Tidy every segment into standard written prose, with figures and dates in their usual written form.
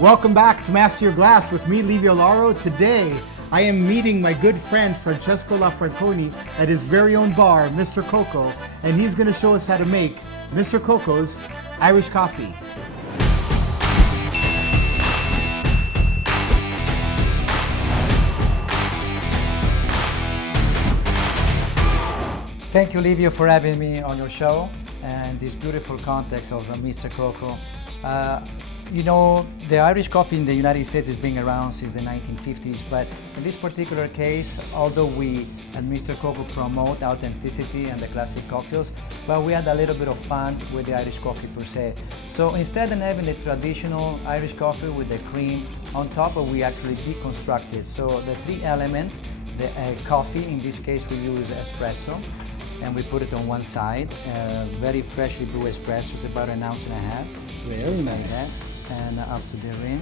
Welcome back to Master Your Glass with me, Livio Lauro. Today, I am meeting my good friend Francesco Lafranconi at his very own bar, Mr. COCO, and he's going to show us how to make Mr. COCO's Irish coffee. Thank you, Livio, for having me on your show and this beautiful context of Mr. COCO. You know, the Irish coffee in the United States has been around since the 1950s, but in this particular case, although we at Mr. COCO promote authenticity and the classic cocktails, but we had a little bit of fun with the Irish coffee per se. So instead of having the traditional Irish coffee with the cream on top, we actually deconstructed. So the three elements, the coffee, in this case we use espresso, and we put it on one side, very freshly brewed espresso, it's about 1.5 ounces. Very nice. And up to the rim,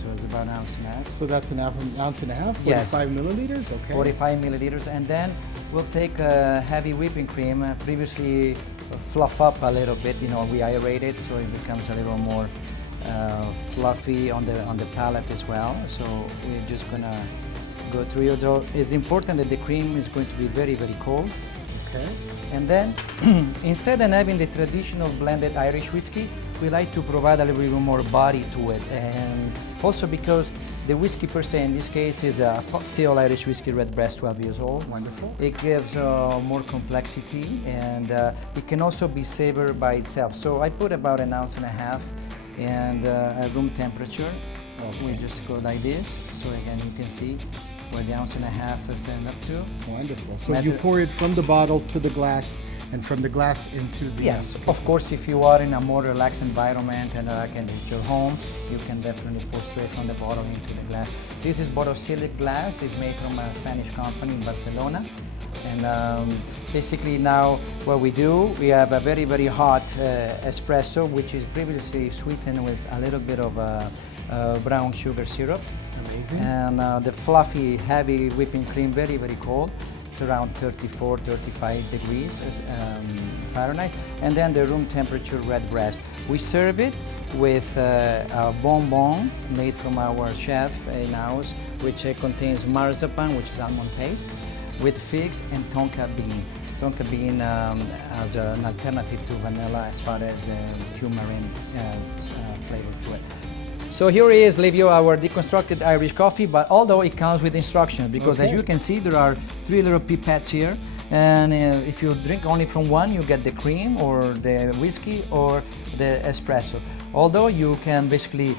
so it's about 1.5 ounces. So that's an ounce and a half, 45 yes. milliliters? Okay. 45 milliliters, and then we'll take a heavy whipping cream, previously fluff up a little bit, you know, we aerate it so it becomes a little more fluffy on the palate as well. So we're just gonna go through it. So it's important that the cream is going to be very, very cold. Okay. And then, instead of having the traditional blended Irish whiskey, we like to provide a little bit more body to it. And also because the whiskey per se, in this case, is a pot still Irish whiskey redbreast, 12 years old. Wonderful. It gives more complexity, and it can also be savored by itself. So I put about 1.5 ounces and at room temperature. We just go like this. So again, you can see where the 1.5 ounces stand up to. Wonderful. So you pour it from the bottle to the glass, and from the glass into the... Yes, of course, if you are in a more relaxed environment and like at your home, you can definitely pour straight from the bottle into the glass. This is borosilicate glass. It's made from a Spanish company in Barcelona. And basically now what we do, we have a very, very hot espresso, which is previously sweetened with a little bit of brown sugar syrup. Amazing. And the fluffy, heavy whipping cream, very, very cold. It's around 34, 35 degrees Fahrenheit. And then the room temperature redbreast. We serve it with a bonbon made from our chef in-house, which contains marzipan, which is almond paste, with figs and tonka bean. Tonka bean as an alternative to vanilla as far as coumarin flavor to it. So here is, Livio, our deconstructed Irish coffee, but although it comes with instructions, because as you can see, there are 3 little pipettes here, and if you drink only from one, you get the cream or the whiskey or the espresso. Although you can basically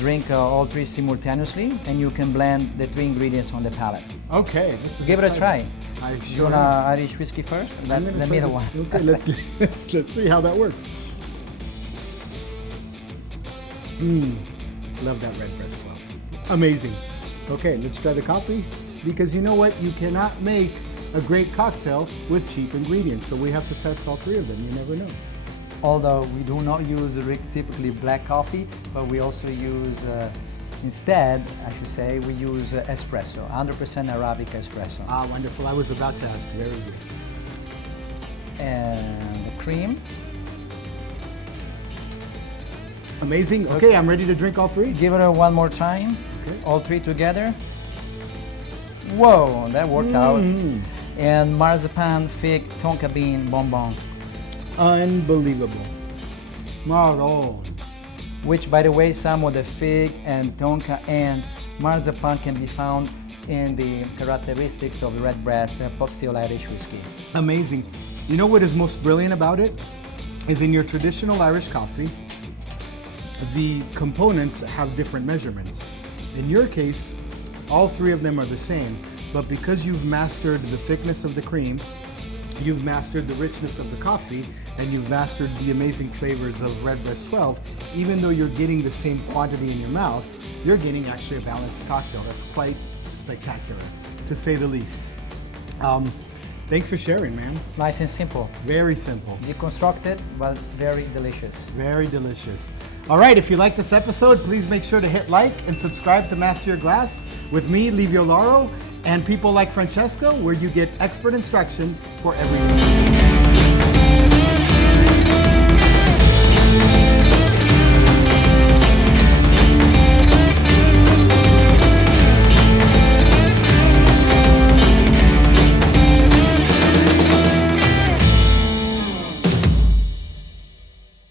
drink all 3 simultaneously, and you can blend the 3 ingredients on the palate. Okay, this is Give it a try. Sure You want Irish whiskey first? That's the middle one. Okay, let's see how that works. Love that redbreast fluff. Amazing. Okay, let's try the coffee, because you know what? You cannot make a great cocktail with cheap ingredients, so we have to test all 3 of them. You never know. Although we do not use typically black coffee, but we also use, instead, I should say, we use espresso, 100% Arabica Espresso. Ah, wonderful. I was about to ask. Very good. And the cream. Amazing. Okay, I'm ready to drink all 3. Give it one more time. Okay. All 3 together. Whoa, that worked out. And marzipan, fig, tonka bean, bonbon. Unbelievable. Marron. Which, by the way, some of the fig and tonka and marzipan can be found in the characteristics of redbreast and pot still Irish whiskey. Amazing. You know what is most brilliant about it? Is in your traditional Irish coffee, the components have different measurements. In your case, all 3 of them are the same, but because you've mastered the thickness of the cream, you've mastered the richness of the coffee, and you've mastered the amazing flavors of Redbreast 12, even though you're getting the same quantity in your mouth, you're getting actually a balanced cocktail. That's quite spectacular, to say the least. Thanks for sharing, man. Nice and simple. Very simple. Deconstructed, but very delicious. Very delicious. All right, if you like this episode, please make sure to hit like and subscribe to Master Your Glass with me, Livio Lauro, and people like Francesco, where you get expert instruction for everything.